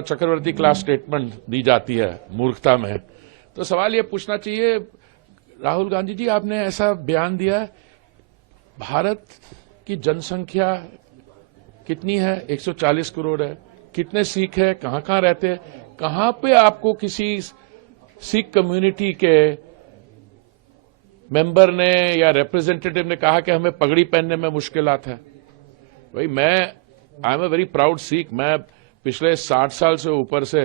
चक्रवर्ती class statement दी जाती है मूर्खता में। तो सवाल ये पूछना चाहिए, राहुल गांधी जी आपने ऐसा बयान दिया, भारत की जनसंख्या कितनी है, 140 करोड़ है, कितने सिख है, कहां कहां रहते हैं, कहां पे आपको किसी सिख कम्युनिटी के मेंबर ने या रिप्रेजेंटेटिव ने कहा कि हमें पगड़ी पहनने में मुश्किलात है? भाई I am a very proud Sikh. मैं पिछले 60 साल से ऊपर से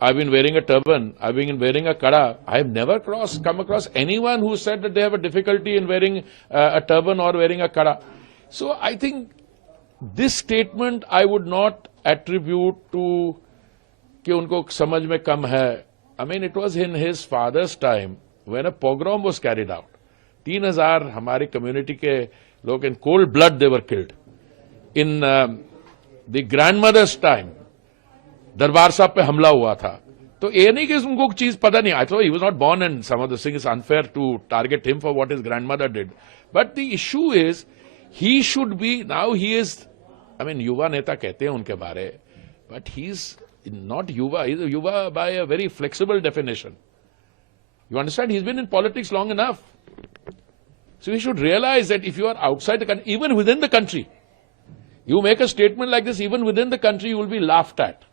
I've been wearing a turban, I've been wearing a kada. I've never come across anyone who said that they have a difficulty in wearing a turban or wearing a kada. So I think this statement I would not attribute to कि उनको समझ में कम है. I mean, it was in his father's time when a pogrom was carried out. 3,000 हमारी community के लोग in cold blood they were killed. In the grandmother's time, दरबार साहब पे हमला हुआ था। तो ये नहीं कि उनको चीज पता नहीं। I thought he was not born and some of the things unfair to target him for what his grandmother did, but the issue is he should be now he is, I mean युवा नेता कहते हैं उनके बारे, but he is not युवा, he is युवा by a very flexible definition. You understand, he is been in politics long enough, so he should realise that if you are outside the country, even with in the country, you make a statement like this, even within the country you will be laughed at.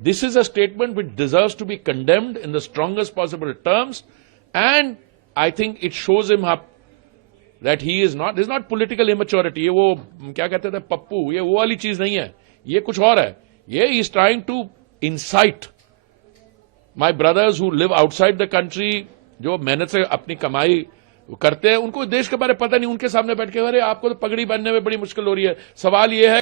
This is a statement which deserves to be condemned in the strongest possible terms, and I think it shows him up that he is not, this is not political immaturity. ये वो क्या कहते थे पप्पू, ये वो वाली चीज नहीं है, ये कुछ और है। ये he is trying to incite my brothers who live outside the country, जो मेहनत से अपनी कमाई करते हैं, उनको देश के बारे में पता नहीं, उनके सामने बैठ के अरे आपको तो पगड़ी बांधने में बड़ी मुश्किल हो रही है। सवाल ये है